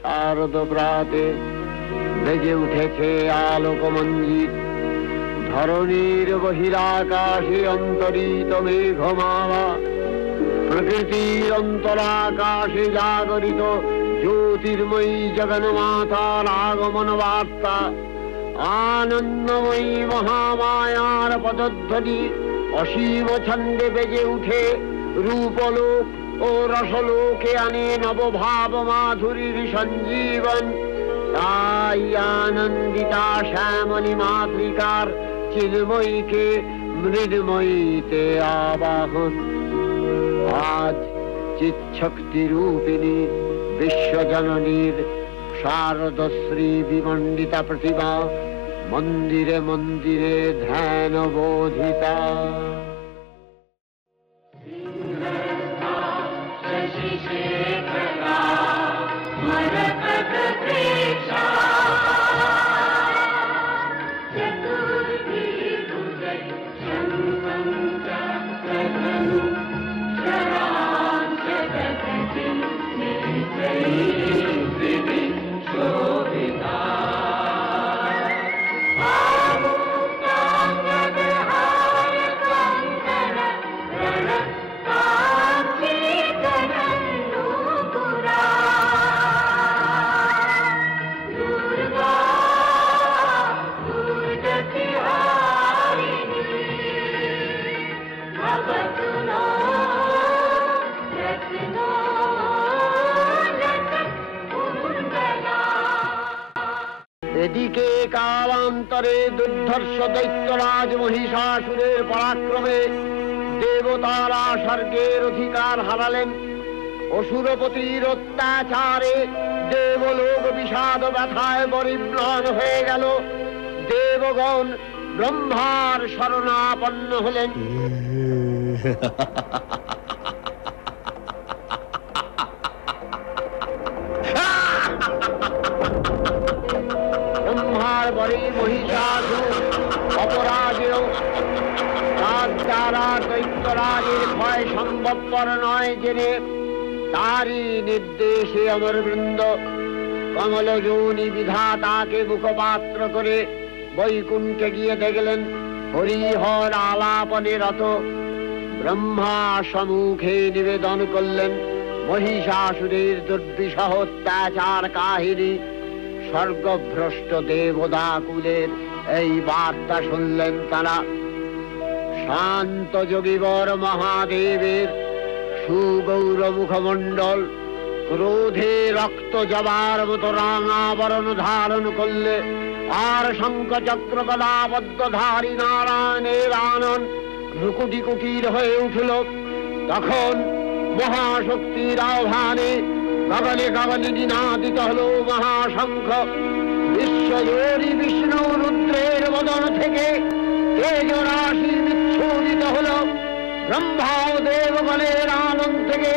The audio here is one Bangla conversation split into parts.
শারদ প্রাতে বেজে উঠেছে আলোকমঞ্জিত, ধরণীর বহিরাকাশে অন্তরিত মেঘমালা, প্রকৃতির অন্তরাকাশে জাগরিত জ্যোতির্ময়ী জগন্মাতার আগমন বার্তা, আনন্দময়ী মহামায়ার পদধ্বনি অসীম ছন্দে বেজে উঠে রূপলোক ও রসলোকে আনে নবভাব মাধুরীর সঞ্জীবন। তাই আনন্দিতা শ্যামলী মাতৃকার চিন্ময়ীকে মৃন্ময়ীতে আবাহন। আজ চিৎশক্তি রূপিণী বিশ্বজননীর শারদশ্রী বিমণ্ডিতা প্রতিমা মন্দিরে মন্দিরে ধ্যান বোধিতা। এদিকে কালান্তরে দুর্ধর্ষ দৈত্যরাজ মহিষাসুরের পরাক্রমে দেবতারা স্বর্গের অধিকার হারালেন। অসুরপতির অত্যাচারে দেবলোক বিষাদ ব্যথায় পরিম্লান হয়ে গেল। দেবগণ ব্রহ্মার শরণাপন্ন হলেন। ব্রহ্মার বরে মহিষাসুর অপরাজেয়, তার দ্বারা দৈত্যরাজের ভয় সম্ভবপর নয় জেনে তারই নির্দেশে অমরবৃন্দ কমলযোনি বিধাতাকে মুখপাত্র করে বৈকুণ্ঠে গিয়ে দেখলেন হরিহর আলাপনে রত। ব্রহ্মা সম্মুখে নিবেদন করলেন মহিষাসুরের দুর্বিষহ অত্যাচার কাহিনী। স্বর্গভ্রষ্ট দেবদাকুলের এই বার্তা শুনলেন তারা। শান্ত যোগীবর মহাদেবের সুগৌর মুখমণ্ডল ক্রোধে রক্ত জবার মতো রাঙাবরণ ধারণ করলে, আর শঙ্খ চক্র গদাবদ্ধধারী নারায়ণের আনন ভ্রুকুটি কুটির হয়ে উঠল। তখন মহাশক্তির আহ্বানে গগনে গগনে নিনাদিত হল মহাশঙ্খ। বিশ্বজোরি বিষ্ণু রুদ্রের বদন থেকে তেজ রাশি বিচ্ছুরিত হল। ব্রহ্মা ও দেবগণের আনন্দ থেকে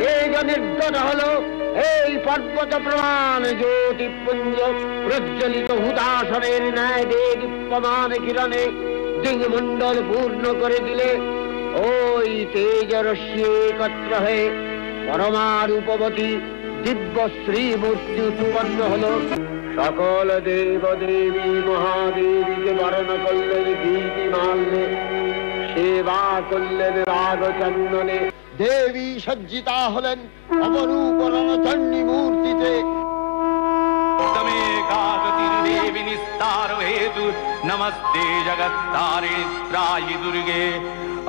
তেজ নির্গত হল। এই পর্বত প্রমাণ জ্যোতিপুঞ্জ প্রজ্বলিত হুদাসনের ন্যায় দীপ্যমান কিরণে দিগমণ্ডল পূর্ণ করে দিলে। ওই তেজরশ্মি একত্র হয়ে পরমারূপবতী দিব্য শ্রীমূর্তি উৎপন্ন হল। সকল দেব দেবী মহাদেবীকে বরণ করলেন গীতি মাল্যে, সেবা করলেন রাগ চন্দনে। দেবী সজ্জিতা হলেন অপরূপ রণচণ্ডী মূর্তিতে। देवी निस्तार हेतु नमस्ते जगत्तारे त्रायि दुर्गे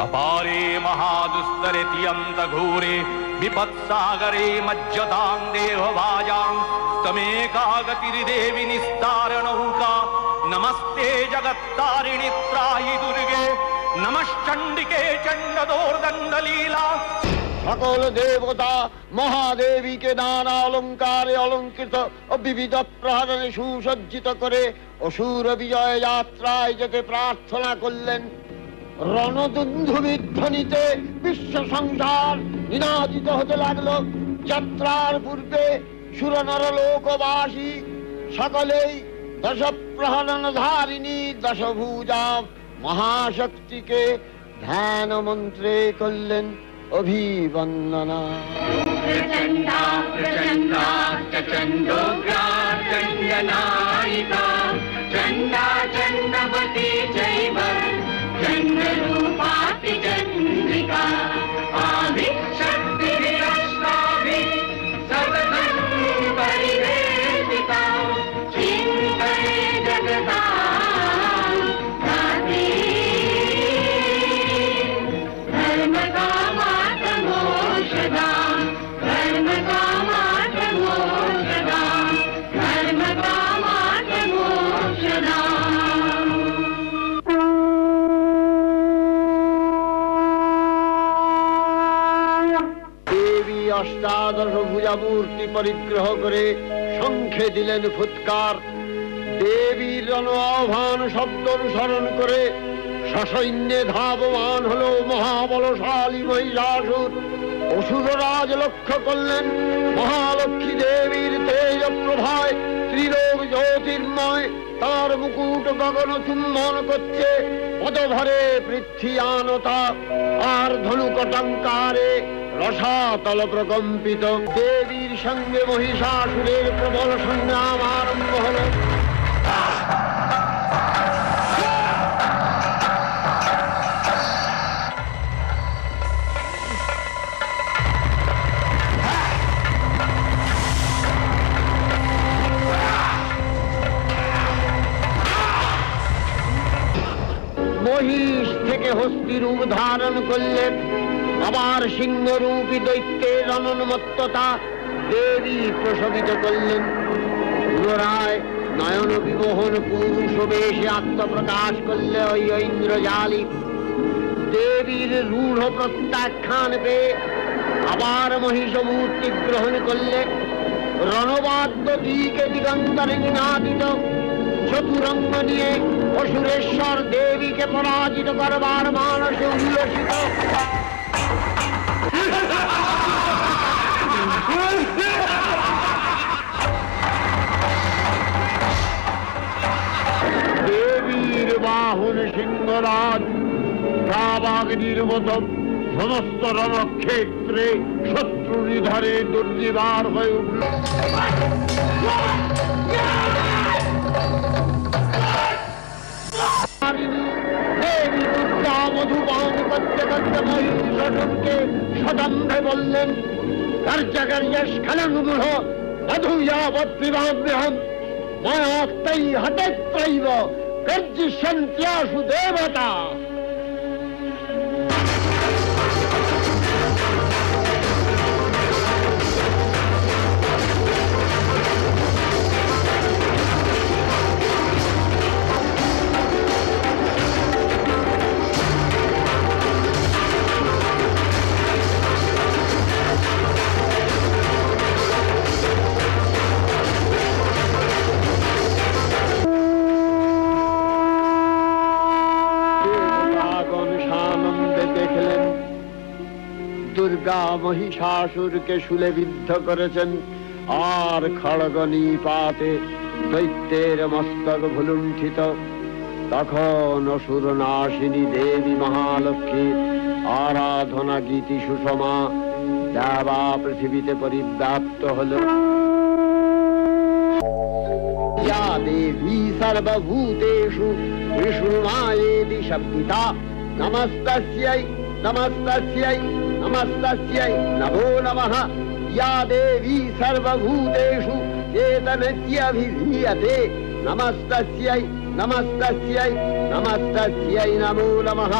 अपारे महादुस्तरे तियंत घोरे विपत्सागरे मज्जतां देहभाजां तमेकागतिर्देवी निस्तारणहुका नमस्ते जगत्तारिणि त्रायि दुर्गे नमश्चंडिके चंडदोर्दंडलीला। সকল দেবতা মহাদেবীকে নানা অলঙ্কারে অলঙ্কৃত ও বিবিধ প্রহরণে সুসজ্জিত করে অসুর বিজয় যাত্রায় যেতে প্রার্থনা করলেন। রণদুন্ধুবির ধ্বনিতে বিশ্ব সংসার নিনাদিত হতে লাগলো। যাত্রার পূর্বে সুরনর লোকবাসী সকলেই দশ প্রহরণ ধারিণী দশভুজা মহাশক্তিকে ধ্যান মন্ত্রে করলেন অভিবন্দনা। प्रचंडा प्रचंडा चंडोग्रा चंडनायिका चंडा चंडवती चैव चंडरूपाति चंद्रिका आदिशक्तिरष्टाभिः सततं परिवेशिता चिन्तये जगतां दात्री অষ্টাদশ ভুজা মূর্তি পরিগ্রহ করে শঙ্খে দিলেন ফুৎকার। দেবীর রণ আহ্বান শব্দ অনুসরণ করে সসৈন্যে ধাবমান হল মহাবলশালী মহিষাসুর। অসুররাজ লক্ষ্য করলেন মহালক্ষ্মী দেবীর তেজ প্রভায় ত্রিলোক জ্যোতির্ময় তার মুকুট গগন চুম্বন করছে। পদভরে পৃথ্বীয়ানতা আর ধনুকটঙ্কারে রসাতল প্রকম্পিত। দেবীর সঙ্গে মহিষাসুরের প্রবল সংগ্রাম আরম্ভ হল। মহিষ থেকে হস্তি রূপ ধারণ করলেন। আবার সিংহরূপী দৈত্যের অনন্মত্ততা দেবী প্রশমিত করলেন। পুনরায় নয়ন বিমোহন পুরুষ বেশে আত্মপ্রকাশ করলে ওই ঐন্দ্রজালী। দেবীর রূঢ় প্রত্যাখ্যান পেয়ে আবার মহিষ মূর্তি গ্রহণ করলে। রণবাদ্য দিকে দিগন্তরে নিনাদিত। চতুরঙ্গ নিয়ে অসুরেশ্বর দেবীকে পরাজিত করবার মানসে উল্লসিত। দেবীর বাহন সিংহরাজ কাবাগ্নির মতো সমস্ত রণক্ষেত্রে শত্রু নিধরে দুর্নিবার হয়ে উঠল। দেবী দুর্গা মধুপান করতে করতে মহিষাসুরকে সদম্ভে বললেন, কার্যকার্যস্খলনমূঢ় মধুয়াবৎপিবাম্যহম মায়াত্তৈ হতেত্রৈব গর্জিষ্যন্ত্যাসু দেবতা। দুর্গা মহিষাসুরকে শুলে বিদ্ধ করেছেন, আর খড়গ নিপাতে দৈত্যের মস্তক ভুলুণ্ঠিত। তখন অসুর নাশিনী দেবী মহালক্ষ্মী আরাধনা গীতি সুষমা দেবা পৃথিবীতে পরিব্যাপ্ত হলো। या देवी सर्वभूतेषु विष्णुमायेति शब्दिता नमस्तस्यै नमस्तस्यै नमस्तस्यै नमो नमः। या देवी सर्वभूतेषु चेतनस्याभिधीयते नमस्तस्यै नमस्तस्यै नमस्तस्यै नमो नमः।